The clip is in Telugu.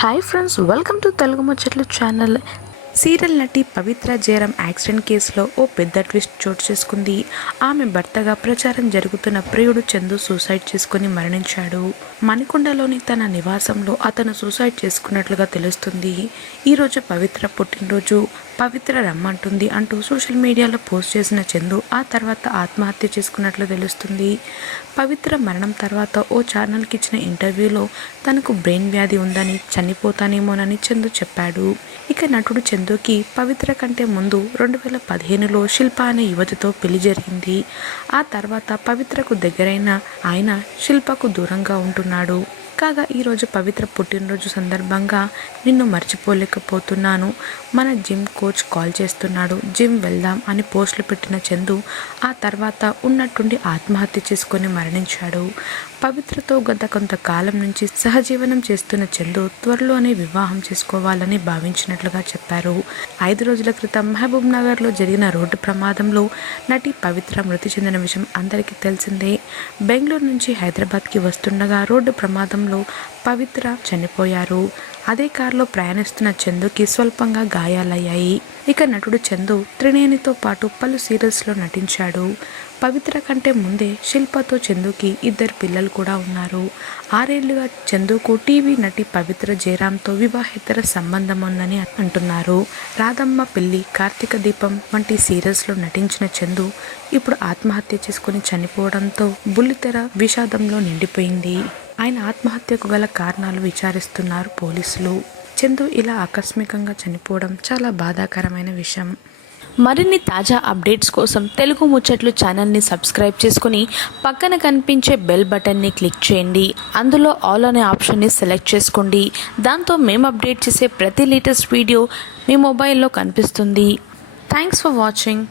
Hi friends welcome to Telugu ముచ్చట్లు ఛానల్ సీరియల్ నటి పవిత్ర జయరాం యాక్సిడెంట్ కేసులో ఓ పెద్ద ట్విస్ట్ చోటు చేసుకుంది. ఆమె భర్తగా ప్రచారం జరుగుతున్న ప్రియుడు చందు సూసైడ్ చేసుకుని మరణించాడు. మణికొండలోని తన నివాసంలో అతను సూసైడ్ చేసుకున్నట్లుగా తెలుస్తుంది. ఈరోజు పవిత్ర పుట్టినరోజు. పవిత్ర రమ్మంటుంది అంటూ సోషల్ మీడియాలో పోస్ట్ చేసిన చందు ఆ తర్వాత ఆత్మహత్య చేసుకున్నట్లు తెలుస్తుంది. పవిత్ర మరణం తర్వాత ఓ ఛానల్కి ఇచ్చిన ఇంటర్వ్యూలో తనకు బ్రెయిన్ వ్యాధి ఉందని చనిపోతానేమోనని చందు చెప్పాడు. ఇక నటుడు చందుకి పవిత్ర కంటే ముందు రెండు వేల పదిహేనులో శిల్ప అనే యువతితో పెళ్ళి జరిగింది. ఆ తర్వాత పవిత్రకు దగ్గరైన ఆయన శిల్పకు దూరంగా ఉంటున్నాడు. కాగా ఈరోజు పవిత్ర పుట్టినరోజు సందర్భంగా నిన్ను మర్చిపోలేకపోతున్నాను. మన జిమ్ కోచ్ కాల్ చేస్తున్నాడు. జిమ్ వెళ్దాం అని పోస్టులు పెట్టిన చందు ఆ తర్వాత ఉన్నట్టుండి ఆత్మహత్య చేసుకొని మరణించాడు. పవిత్రతో గత కొంతకాలం నుంచి సహజీవనం చేస్తున్న చందు త్వరలోనే వివాహం చేసుకోవాలని భావించినట్లుగా చెప్పారు. ఐదు రోజుల క్రితం మహబూబ్ నగర్లో జరిగిన రోడ్డు ప్రమాదంలో నటి పవిత్ర మృతి చెందిన విషయం అందరికీ తెలిసిందే. బెంగళూరు నుంచి హైదరాబాద్కి వస్తుండగా రోడ్డు ప్రమాదంలో పవిత్ర చనిపోయారు. అదే కారులో ప్రయాణిస్తున్న చందుకి స్వల్పంగా గాయాలయ్యాయి. ఇక నటుడు చందు త్రినేనితో పాటు పలు సీరియల్స్లో నటించాడు. పవిత్ర కంటే ముందే శిల్పతో చందుకి ఇద్దరు పిల్లలు కూడా ఉన్నారు. ఆరేళ్ళుగా చందుకు టీవీ నటి పవిత్ర జయరామ్తో వివాహేతర సంబంధం ఉందని అంటున్నారు. రాధమ్మ పెళ్ళి కార్తీక దీపం వంటి సీరియల్స్లో నటించిన చందు ఇప్పుడు ఆత్మహత్య చేసుకుని చనిపోవడంతో బుల్లితెర విషాదంలో నిండిపోయింది. ఆయన ఆత్మహత్యకు గల కారణాలు విచారిస్తున్నారు పోలీసులు. చందు ఇలా ఆకస్మికంగా చనిపోవడం చాలా బాధాకరమైన విషయం. మరిన్ని తాజా అప్డేట్స్ కోసం తెలుగు ముచ్చట్లు ఛానల్ని సబ్స్క్రైబ్ చేసుకుని పక్కన కనిపించే బెల్ బటన్ని క్లిక్ చేయండి. అందులో ఆల్ అనే ఆప్షన్ని సెలెక్ట్ చేసుకోండి. దాంతో మేము అప్డేట్ చేసే ప్రతి లేటెస్ట్ వీడియో మీ మొబైల్లో కనిపిస్తుంది. Thanks for watching.